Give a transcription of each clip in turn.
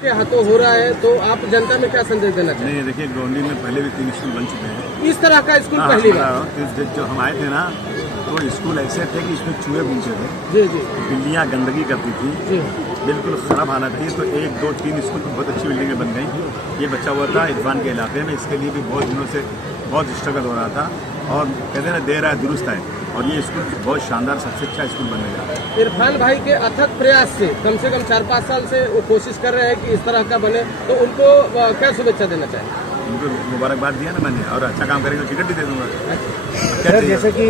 के हाथों हो रहा है, तो आप जनता में क्या संदेश देना चाहेंगे? नहीं, देखिए गोंडी में पहले भी 3 स्कूल बन चुके हैं। इस तरह का स्कूल पहली बार? जो हम आए थे ना, तो स्कूल ऐसे थे कि इसमें चूहे घूमते थे, जी जी, बिल्लियाँ गंदगी करती थी, जी बिल्कुल खराब हालत थी। तो 1, 2, 3 स्कूल बहुत अच्छी बिल्डिंगें बन गई। ये बच्चा हुआ था इरफान के इलाके में, इसके लिए भी बहुत दिनों से बहुत स्ट्रगल हो रहा था, और कहते हैं ना देर है दुरुस्त है, और ये स्कूल बहुत शानदार सबसे अच्छा स्कूल बनने जा रहा है। इरफान भाई के अथक प्रयास से कम 4-5 साल से वो कोशिश कर रहे हैं कि इस तरह का बने, तो उनको क्या शुभेच्छा देना चाहिए? उनको मुबारकबाद दिया ना मैंने, और अच्छा काम करेंगे टिकट भी दे दूंगा। सर, जैसे कि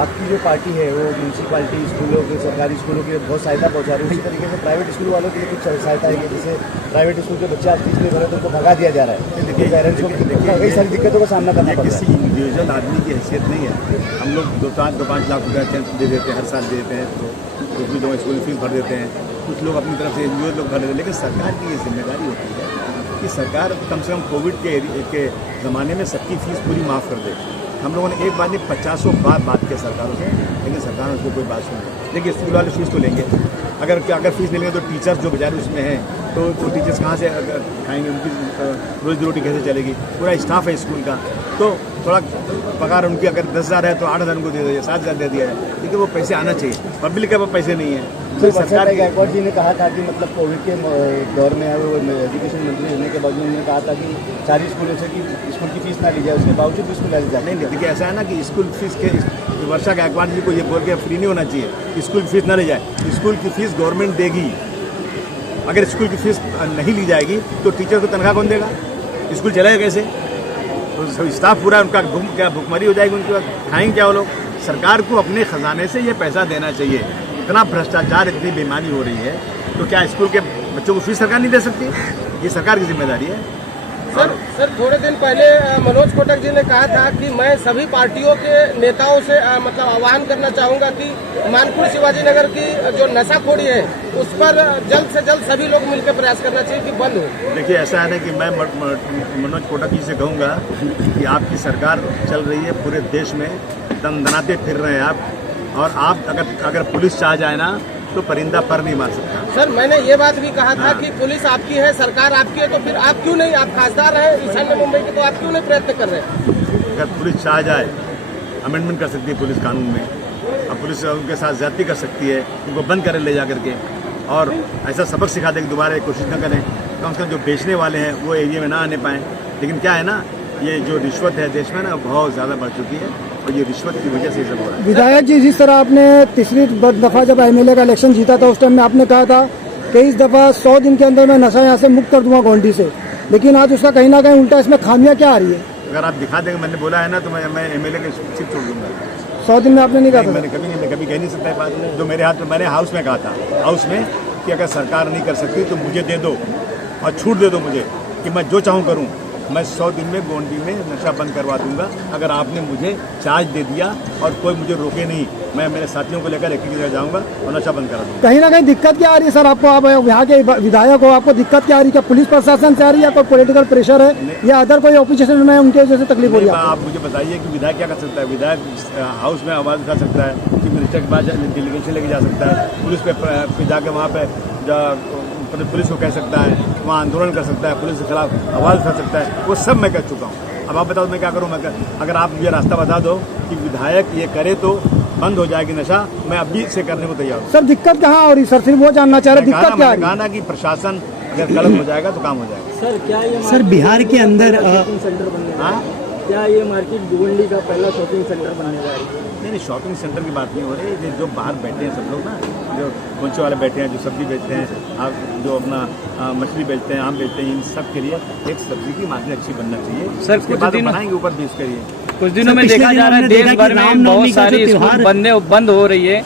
आपकी जो पार्टी है वो म्यूनसिपालिटी स्कूलों के, सरकारी स्कूलों की बहुत सहायता पहुंचा रही है, उसी तरीके से प्राइवेट स्कूल वालों के लिए कुछ सहायता है कि जैसे प्राइवेट स्कूल के बच्चे आज फीस नहीं भरे तो उनको भगा दिया जा रहा है, देखिए पेरेंट्स को कई सारी दिक्कतों का सामना करना पड़ता है। किसी इंडिविजुअल आदमी की हैसियत नहीं है। हम लोग 2-5 लाख रुपये दे देते हैं, हर साल दे देते हैं, तो कुछ भी लोग स्कूल फीस भर देते हैं, कुछ लोग अपनी तरफ से एनजीओ लोग भर देते हैं, लेकिन सरकार की ये जिम्मेदारी होती है कि सरकार कम से कम कोविड के ज़माने में सबकी फीस पूरी माफ़ कर दे। हम लोगों ने एक बार नहीं 50 बार बात किया सरकारों से, लेकिन सरकार ने उसको कोई बात सुनी। देखिए स्कूल वाले फीस तो लेंगे, अगर फीस नहीं लेंगे तो टीचर्स जो बेचारे उसमें हैं, तो टीचर्स कहाँ से खाएंगे, उनकी रोजी रोटी कैसे चलेगी? पूरा स्टाफ है स्कूल का, तो थोड़ा पगार उनकी अगर 10,000 है तो 8,000 उनको दे दिया, 7,000 दे दिया है, लेकिन वो पैसे आना चाहिए। पब्लिक के पास पैसे नहीं है। तो सरकार गायकवाड़ जी ने कहा था कि मतलब कोविड के दौर में वो एजुकेशन मंत्री होने के बावजूद उन्होंने कहा था कि सारी स्कूलों से कि स्कूल की फीस ना ली जाए, उसके बावजूद भी स्कूल ली जाए। नहीं, देखिए ऐसा है ना कि स्कूल फीस के वर्षा गायकवाड़ जी को ये बोल के फ्री नहीं होना चाहिए, स्कूल की फीस ना ली जाए। स्कूल की फीस गवर्नमेंट देगी। अगर स्कूल की फीस नहीं ली जाएगी तो टीचर को तनख्वाह कौन देगा? स्कूल चलेगा कैसे? तो स्टाफ पूरा उनका भुखमरी हो जाएगी, उनके बाद खाएंगे क्या वो लोग? सरकार को अपने खजाने से ये पैसा देना चाहिए। इतना भ्रष्टाचार, इतनी बेईमानी हो रही है, तो क्या स्कूल के बच्चों को फीस सरकार नहीं दे सकती? ये सरकार की जिम्मेदारी है। सर थोड़े दिन पहले मनोज कोटक जी ने कहा था कि मैं सभी पार्टियों के नेताओं से मतलब आह्वान करना चाहूंगा कि मानपुर शिवाजी नगर की जो नशाखोरी है उस पर जल्द से जल्द सभी लोग मिलकर प्रयास करना चाहिए कि बंद हो। देखिए ऐसा है ना कि मैं मनोज कोटक जी से कहूँगा कि आपकी सरकार चल रही है पूरे देश में, दनाते फिर रहे हैं आप, और आप अगर पुलिस चाह जाए ना तो परिंदा पर नहीं मार सकता। सर मैंने ये बात भी कहा था कि पुलिस आपकी है, सरकार आपकी है, तो फिर आप क्यों नहीं, आप खासदार हैं ईशान्य मुंबई के, तो आप क्यों नहीं प्रयत्न कर रहे हैं? अगर पुलिस चाह जाए अमेंडमेंट कर सकती है पुलिस कानून में, अब पुलिस उनके साथ ज्यादती कर सकती है, उनको बंद करे ले जा करके, और ऐसा सबक सिखा दे कि दोबारा कोशिश न करें। कम से कम जो बेचने वाले हैं वो एरिया में ना आने पाएँ। लेकिन क्या है ना, ये जो रिश्वत है देश में ना बहुत ज़्यादा बढ़ चुकी है, और ये रिश्वत की वजह से ये सब हो रहा है। विधायक जी, जिस तरह आपने तीसरी दफा जब एमएलए का इलेक्शन जीता था उस टाइम में आपने कहा था कि इस दफा 100 दिन के अंदर मैं नशा यहाँ से मुक्त कर दूंगा गोंडी से, लेकिन आज उसका कहीं ना कहीं उल्टा इसमें खामियां क्या आ रही है? अगर आप दिखा देंगे, मैंने बोला है ना, तो मैं एमएलए के सीट छोड़ दूंगा। 100 दिन में आपने नहीं कहा था? मैंने कभी कह नहीं सकता है बात जो मेरे हाथ में। मैंने हाउस में कहा था, हाउस में, कि अगर सरकार नहीं कर सकती तो मुझे दे दो और छूट दे दो मुझे, कि मैं जो चाहूँ करूँ। मैं 100 दिन में गोंडी में नशा बंद करवा दूंगा अगर आपने मुझे चार्ज दे दिया और कोई मुझे रोके नहीं। मैं मेरे साथियों को लेकर एक जगह जाऊंगा और नशा बंद करा दूंगा। कहीं ना कहीं दिक्कत क्या आ रही है सर आपको? आप यहाँ के विधायक हो, आपको दिक्कत क्या आ रही है? क्या पुलिस प्रशासन से आ रही है, या कोई पॉलिटिकल प्रेशर है, या अदर कोई ऑपोजिशन में उनके वजह से तकलीफ हो रही है? आप मुझे बताइए कि विधायक क्या कर सकता है? विधायक हाउस में आवाज़ उठा सकता है, चीफ मिनिस्टर के पास डेलीगेशन लेके जा सकता है, पुलिस पे जाके वहाँ पे पुलिस को कह सकता है, वहाँ आंदोलन कर सकता है, पुलिस के खिलाफ आवाज़ उठा सकता है। वो सब मैं कर चुका हूँ। अब आप बताओ मैं क्या करूँ? अगर आप मुझे रास्ता बता दो कि विधायक ये करे तो बंद हो जाएगी नशा, मैं अभी से करने को तैयार हूँ। सर दिक्कत कहाँ हो रही सर? सिर्फ वो जानना चाह रहे दिक्कत क्या? कहा ना कि प्रशासन अगर कलम हो जाएगा तो काम हो जाएगा। सर क्या ये सर बिहार के अंदर शॉपिंग सेंटर बनने वाला है? क्या ये मार्केट गोंडी का पहला शॉपिंग सेंटर बनने जा रही है? नहीं, शॉपिंग सेंटर की बात नहीं हो रही। जो बाहर बैठे हैं सब लोग ना, जो पोंचे वाले बैठे हैं, जो सब्जी बेचते हैं, आप जो अपना मछली बेचते हैं, आम बेचते हैं, इन सब के लिए एक सब्जी की मार्केट अच्छी बनना चाहिए। सर उसके बाद बनाएंगे ऊपर 20 करिए। कुछ दिनों में देखा जा रहा है देश भर में बहुत सारी स्कूल बंद हो रही है।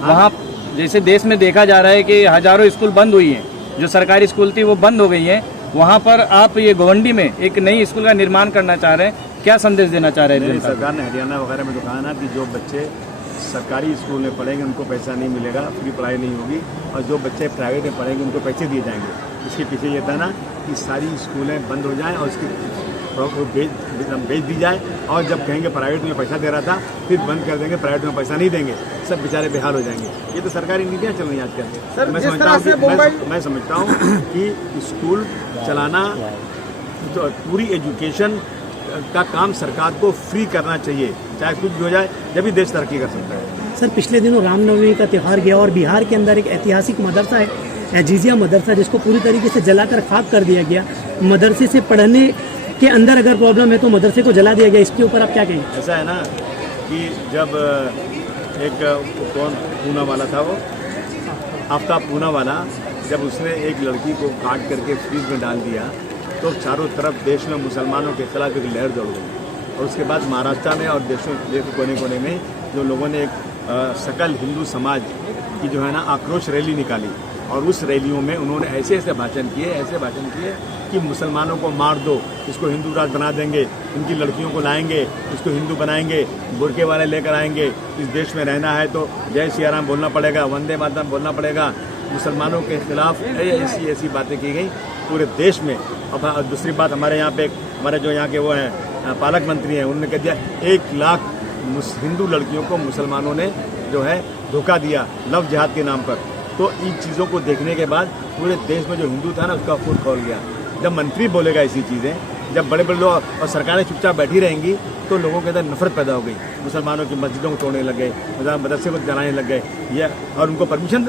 वहाँ जैसे देश में देखा जा रहा है कि हजारों स्कूल बंद हुई हैं, जो सरकारी स्कूल थी वो बंद हो गई हैं। वहाँ पर आप ये गोंडी में एक नई स्कूल का निर्माण करना चाह रहे हैं, क्या संदेश देना चाह रहे हैं? सरकार ने हरियाणा वगैरह में तो कहा ना कि जो बच्चे सरकारी स्कूल में पढ़ेंगे उनको पैसा नहीं मिलेगा, फ्री पढ़ाई नहीं होगी, और जो बच्चे प्राइवेट में पढ़ेंगे उनको पैसे दिए जाएंगे। इसके पीछे ये था ना कि सारी स्कूलें बंद हो जाएं और उसकी वो बेच दी जाए, और जब कहेंगे प्राइवेट में पैसा दे रहा था फिर बंद कर देंगे, प्राइवेट में पैसा नहीं देंगे, सब बेचारे बेहाल हो जाएंगे। ये तो सरकारी नीतियाँ चल रही हैं आजकल। सर, मैं जिस समझता तरह हूँ से कि मैं समझता हूँ कि स्कूल चलाना, तो पूरी एजुकेशन का काम सरकार को फ्री करना चाहिए, चाहे कुछ भी हो जाए, जब भी देश तरक्की कर सकता है। सर, पिछले दिनों रामनवमी का त्यौहार गया और बिहार के अंदर एक ऐतिहासिक मदरसा है जीजिया मदरसा, जिसको पूरी तरीके से जलाकर खाक कर दिया गया। मदरसे से पढ़ने के अंदर अगर प्रॉब्लम है तो मदरसे को जला दिया गया, इसके ऊपर आप क्या कहेंगे? ऐसा है ना कि जब एक कौन पूना वाला था, वो आफ्ताब पूना वाला, जब उसने एक लड़की को काट करके फ्रीज में डाल दिया तो चारों तरफ देश में मुसलमानों के खिलाफ एक लहर दौड़ गई। और उसके बाद महाराष्ट्र में और देश के कोने कोने में जो लोगों ने एक सकल हिंदू समाज की जो है ना आक्रोश रैली निकाली, और उस रैलियों में उन्होंने ऐसे भाषण किए कि मुसलमानों को मार दो, इसको हिंदू राज बना देंगे, इनकी लड़कियों को लाएंगे, इसको हिंदू बनाएंगे, बुरके वाले लेकर आएंगे, इस देश में रहना है तो जय सिया राम बोलना पड़ेगा, वंदे मातरम बोलना पड़ेगा। मुसलमानों के खिलाफ ऐसी बातें की गई पूरे देश में। और दूसरी बात, हमारे यहाँ पे हमारे जो यहाँ के वो हैं पालक मंत्री हैं, उन्होंने कह दिया 1 लाख हिंदू लड़कियों को मुसलमानों ने जो है धोखा दिया लव जिहाद के नाम पर। तो इन चीज़ों को देखने के बाद पूरे देश में जो हिंदू था ना, उसका फूट खोल गया। जब मंत्री बोलेगा ऐसी चीज़ें, जब बड़े बड़े लोग और सरकारें चुपचाप बैठी रहेंगी तो लोगों के अंदर नफरत पैदा हो गई। मुसलमानों की मस्जिदों को तोड़ने लग गए, मदरसे को जलाने लग गए, ये और उनको परमिशन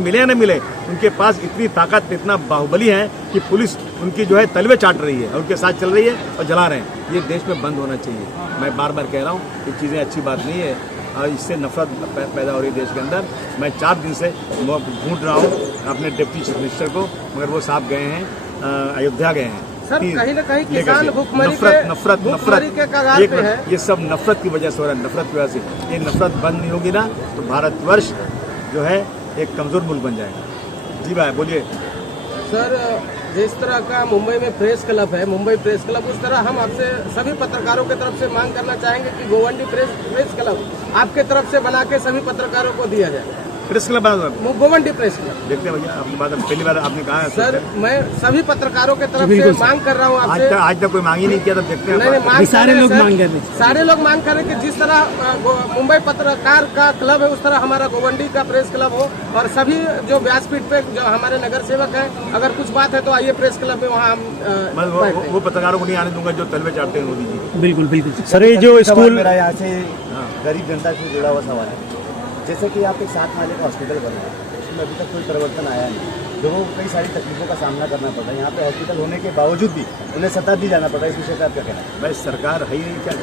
मिले या न मिले, उनके पास इतनी ताकत, इतना बाहुबली है कि पुलिस उनकी जो है तलवे चाट रही है और उनके साथ चल रही है और जला रहे हैं। ये देश में बंद होना चाहिए। मैं बार बार कह रहा हूँ, ये चीज़ें अच्छी बात नहीं है और इससे नफरत पैदा हो रही है देश के अंदर। मैं 4 दिन से ढूंढ रहा हूँ अपने डिप्टी चीफ मिनिस्टर को, मगर वो साहब गए हैं, अयोध्या गए हैं। सर, कहीं न कहीं किसान भुखमरी के कगार पे है। ये सब नफरत की वजह से हो रहा है, नफरत की वजह से। ये नफरत बंद नहीं होगी ना तो भारतवर्ष जो है एक कमजोर मुल्क बन जाएगा। जी भाई बोलिए। सर, जिस तरह का मुंबई में प्रेस क्लब है, मुंबई प्रेस क्लब, उस तरह हम आपसे सभी पत्रकारों की तरफ से मांग करना चाहेंगे कि गोवंडी प्रेस क्लब आपके तरफ से बना के सभी पत्रकारों को दिया जाए। Press club Govandi press club. देखते हैं भैया, आपकी बात पहली बार आपने कहा है। सर, मैं सभी पत्रकारों के तरफ से मांग कर रहा हूँ आपसे। आज तक कोई मांग ही नहीं किया, तो देखते हैं। नहीं, सारे लोग मांग कर रहे हैं। सारे लोग मांग कर रहे हैं कि जिस तरह मुंबई पत्रकार का क्लब है, उस तरह हमारा गोवंडी का प्रेस क्लब हो, और सभी जो व्यासपीठ पे जो हमारे नगर सेवक हैं, अगर कुछ बात है तो आइए प्रेस क्लब में, वहाँ हम वो पत्रकारों को नहीं आने दूंगा जो तलवे चाटते हैं मोदी जी। बिल्कुल बिल्कुल। सर, ये जो स्कूल मेरा यहाँ से गरीब जनता से जुड़ा हुआ सवाल है। जैसे कि आप एक 7 माले का हॉस्पिटल बना है, उसमें अभी तक कोई परिवर्तन आया नहीं, लोगों को कई सारी तकलीफों का सामना करना पड़ रहा है। यहाँ पे हॉस्पिटल होने के बावजूद भी उन्हें शताब्दी जाना पड़ रहा है। इस विषय पर आप क्या कहना है? भाई, सरकार है ही नहीं, क्या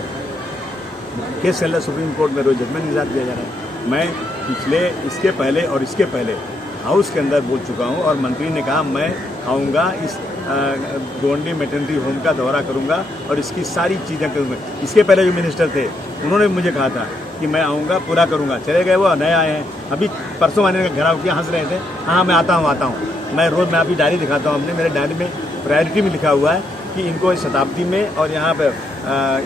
केस चल रहा है सुप्रीम कोर्ट में, रोज जजमेंट इंतजार किया जा रहा है। मैं इसके पहले और इसके पहले हाउस के अंदर बोल चुका हूँ और मंत्री ने कहा मैं आऊँगा, इस गोवंडी मैटरनिटी होम का दौरा करूँगा और इसकी सारी चीज़ें करूँगा। इसके पहले जो मिनिस्टर थे उन्होंने मुझे कहा था कि मैं आऊँगा, पूरा करूँगा। चले गए, वो नए आए हैं। अभी परसों मैंने घेराव किया, हंस रहे थे। हाँ, मैं आता हूँ। मैं रोज़ मैं अभी डायरी दिखाता हूँ अपने, मेरे डायरी में प्रायोरिटी में लिखा हुआ है कि इनको इस शताब्दी में और यहाँ पर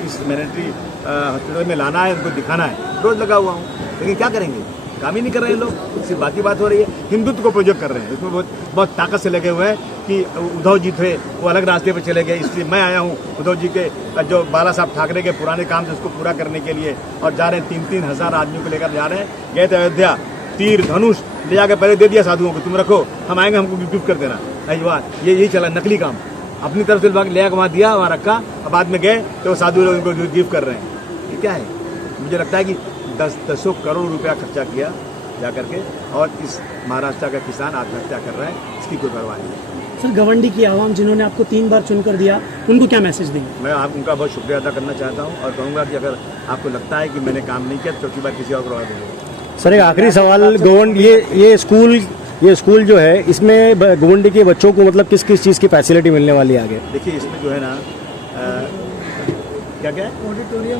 इस मैटरनिटी हॉस्पिटल में लाना है, उनको दिखाना है। रोज़ लगा हुआ हूँ, लेकिन क्या करेंगे, काम ही नहीं कर रहे हैं लोग। सिर्फ बात हो रही है, हिंदुत्व को प्रोजेक्ट कर रहे हैं। इसमें बहुत ताकत से लगे हुए हैं कि उद्धव जी थे, वो अलग रास्ते पर चले गए, इसलिए मैं आया हूँ उद्धव जी के जो बाला साहब ठाकरे के पुराने काम थे उसको पूरा करने के लिए, और जा रहे हैं 3-3 हज़ार आदमियों को लेकर जा रहे हैं। गए थे अयोध्या, तीर धनुष ले जाकर पहले दे दिया साधुओं को, तुम रखो, हम आएंगे, हमको गिफ्ट कर देना। बात यही चला, नकली काम अपनी तरफ से ले वहाँ दिया, वहाँ रखा, और बाद में गए तो साधु लोग उनको गिफ्ट कर रहे हैं। ये क्या है? मुझे लगता है कि 10 करोड़ रुपया खर्चा किया जा करके, और इस महाराष्ट्र का किसान आत्महत्या कर रहा है, इसकी कोई परवाह नहीं है। सर, गवंडी की आवाम जिन्होंने आपको 3 बार चुनकर दिया, उनको क्या मैसेज देंगे? मैं उनका बहुत शुक्रिया अदा करना चाहता हूँ और कहूँगा कि अगर आपको लगता है कि मैंने काम नहीं किया तो चौथी बार किसी और को और देंगे। सर, एक आखिरी सवाल, गोवंडी ये स्कूल जो है, इसमें गोवंडी के बच्चों को मतलब किस किस चीज़ की फैसिलिटी मिलने वाली है आगे? देखिए, इसमें जो है ना क्या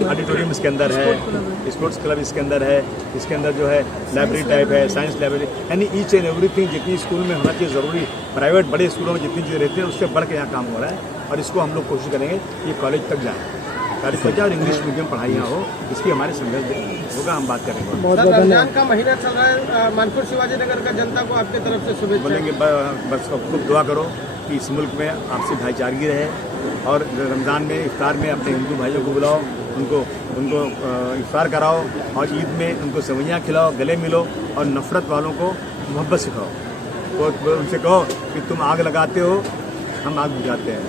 ऑडिटोरियम इसके अंदर है, स्पोर्ट्स क्लब इसके अंदर है, इसके अंदर जो है लाइब्रेरी टाइप है, साइंस लाइब्रेरी, यानी ईच एंड एवरीथिंग जितनी स्कूल में होना चाहिए ज़रूरी, प्राइवेट बड़े स्कूलों में जितनी चीज़ें रहती हैं उससे बढ़ के यहाँ काम हो रहा है। और इसको हम लोग कोशिश करेंगे कि कॉलेज तक जाए, कॉलेज तक जाए और इंग्लिश मीडियम पढ़ाइयाँ हो, इसकी हमारे संघर्ष होगा, हम बात करेंगे। सर, रमजान का महीना चल रहा है, मानपुर शिवाजी नगर का जनता को आपकी तरफ से शुभेच्छा। बोलेंगे बस खूब दुआ करो कि इस मुल्क में आपसी भाईचारगी रहे, और रमज़ान में इफ्तार में अपने हिंदू भाइयों को बुलाओ, उनको इफ्तार कराओ और ईद में उनको सेवइयाँ खिलाओ, गले मिलो और नफ़रत वालों को मोहब्बत सिखाओ। तो उनसे कहो कि तुम आग लगाते हो, हम आग बुझाते हैं,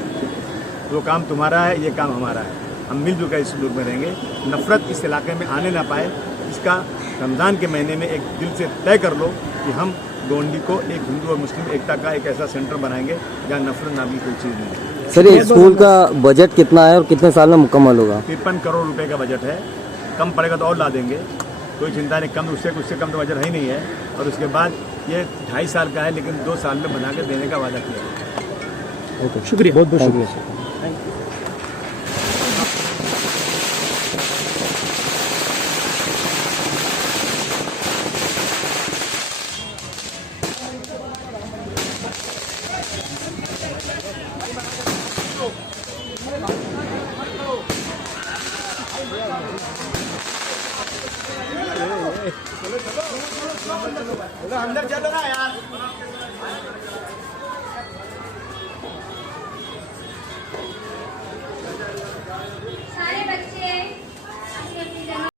वो काम तुम्हारा है, ये काम हमारा है, हम मिलजुल कर इस मुल्क में रहेंगे, नफ़रत इस इलाके में आने ना पाए। इसका रमज़ान के महीने में एक दिल से तय कर लो कि हम गोंडी को एक हिंदू और मुस्लिम एकता का एक ऐसा सेंटर बनाएंगे जहाँ नफरत नाम की कोई चीज़ नहीं। सर, ये स्कूल का बजट कितना है और कितने साल में मुकम्मल होगा? 53 करोड़ रुपए का बजट है, कम पड़ेगा तो और ला देंगे, कोई चिंता नहीं, कम उससे कम तो बजट है ही नहीं है। और उसके बाद ये 2.5 साल का है, लेकिन 2 साल में बना के देने का वादा किया है। ओके, शुक्रिया, बहुत बहुत शुक्रिया। अंदर चलो ना यार। सारे बच्चे अपनी अपनी जगह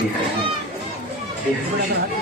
दिख रहे हैं।